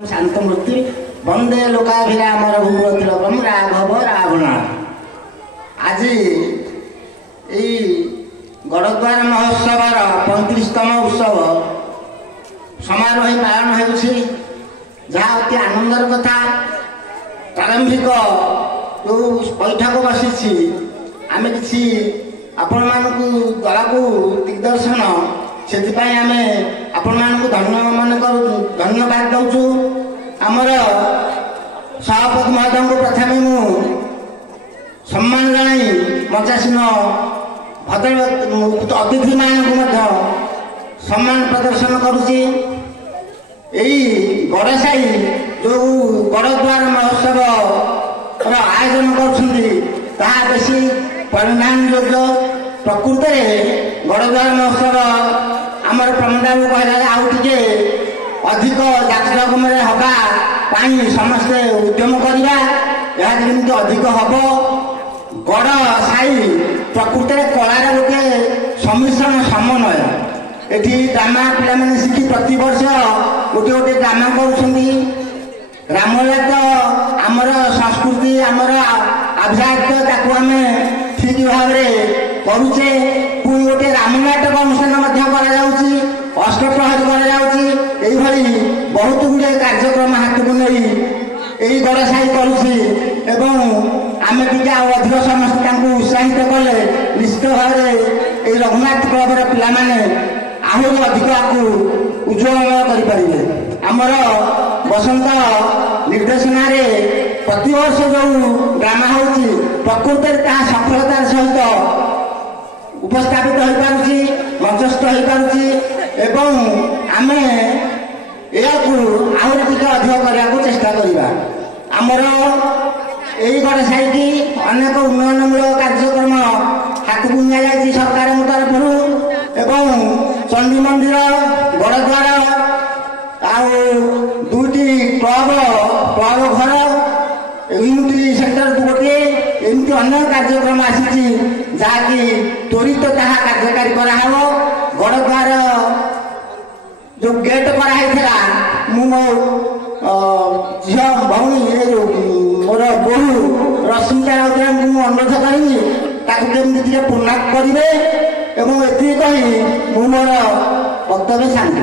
शांतमूर्ति वंदे लोकाभिराम रघुपतिलकम राघव रावण। आज गड़द्वार महोत्सव 35तम उत्सव समारोह पालन हो जहाँ अति आनंदर कथा। प्रारंभिक जो बैठक बसी आम कि आपण मानू दल को दिग्दर्शन से आम आपण मानू धन्यवाद दौचु। आमर सभापति महोदय को प्रथम मु सम्मान जनाई मंचासीन भद्र अतिथि मानक सम्मान प्रदर्शन करुच्ची। गड़साई जो गड़द्वार महोत्सव आयोजन कर बेसी परिणाम योग्य। प्रकृत में गड़द्वार महोत्सव आमर प्रमंडा को कहला आउटे अधिक जाकजकम हवाई समस्ते उद्यम करवा जमी अधिक हम। गड़ साई प्रकृत में कलार गोटे सम्मिश्रण समन्वय। ये ड्रामा पे शिखी प्रति वर्ष गोटे गोटे ड्रामा कर आमर संस्कृति आमर आभिजात्य आम ठीक भाव करुचे। पुणी गोटे राम नाटक अनुष्ठान अष्टप्रहरी बहुत गुड़े कार्यक्रम हाथ को नहीं यही गड़साई करुच्ची। आम टी अधिक समस्त उत्साहित कले निश्चित भाव में रघुनाथ क्लब पाने आहरी अधिक आपको उज्ज्वल करें। आमर बसंत निर्देशना प्रति वर्ष जो ड्रामा हो प्रकृत सफलतार सहित उपस्थापित हो पारुची मंचस्थ हो पारुची। आम या आहरी टी अधिक करने को चेष्टा करवा। आमर यही गड़साई की अनेक उन्नयनमूलक कार्यक्रम हाथ को नि सरकार तरफ चंडी मंदिर गड़द्वार दुईटी क्लब घर यूनिटी सेंटर गोटे एमती अनेक कार्यक्रम आसी जहाँकि त्वरित कार्यकारी कराव। गड़द्वार जो गेट कराइला मो झी भौणी मोर बोहू रश्मिता राउत अनुरोध करी केमी पूर्णांग करेंगे एति कही मोर वक्तव्य शांत।